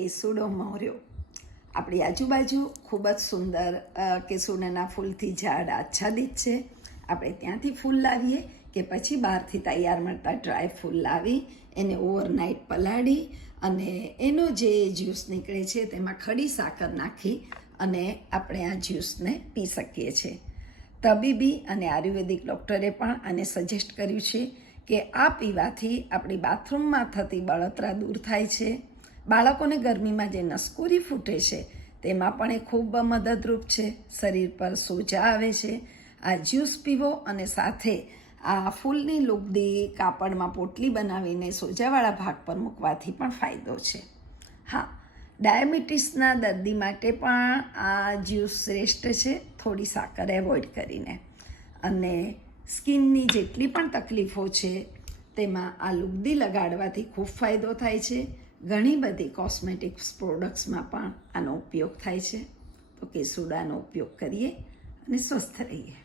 કેસુડો મોર્યો. આપણી આજુબાજુ ખૂબ જ સુંદર કેસુડાના ફૂલથી ઝાડ આચ્છાદિત છે. આપણે ત્યાંથી ફૂલ લાવીએ કે પછી બહારથી તૈયાર મળતા ડ્રાય ફૂલ લાવી એને ઓવરનાઇટ પલાળી અને એનો જે જ્યુસ નીકળે છે તેમાં ખડી સાકર નાખી અને આપણે આ જ્યુસને પી શકીએ છીએ. તબીબી અને આયુર્વેદિક ડૉક્ટરે પણ આને સજેસ્ટ કર્યું છે કે આ પીવાથી આપણી બાથરૂમમાં થતી બળતરા દૂર થાય છે. બાળકોને ગરમીમાં જે નસકોરી ફૂટે છે તેમાં પણ એ ખૂબ મદદરૂપ છે. શરીર પર સોજા આવે છે. આ જ્યુસ પીવો અને સાથે આ ફૂલની લુગદી કાપડમાં પોટલી બનાવીને સોજાવાળા ભાગ પર મૂકવાથી પણ ફાયદો છે. હા, ડાયાબિટીસના દર્દી માટે પણ આ જ્યુસ શ્રેષ્ઠ છે, થોડી સાકર એવોઇડ કરીને. અને સ્કિનની જેટલી પણ તકલીફો છે તેમાં આ લુગદી લગાડવાથી ખૂબ ફાયદો થાય છે. ઘણી બધી કોસ્મેટિક્સ પ્રોડક્ટ્સમાં પણ આનો ઉપયોગ થાય છે. તો કેસુડાનો ઉપયોગ કરીએ અને સ્વસ્થ રહીએ.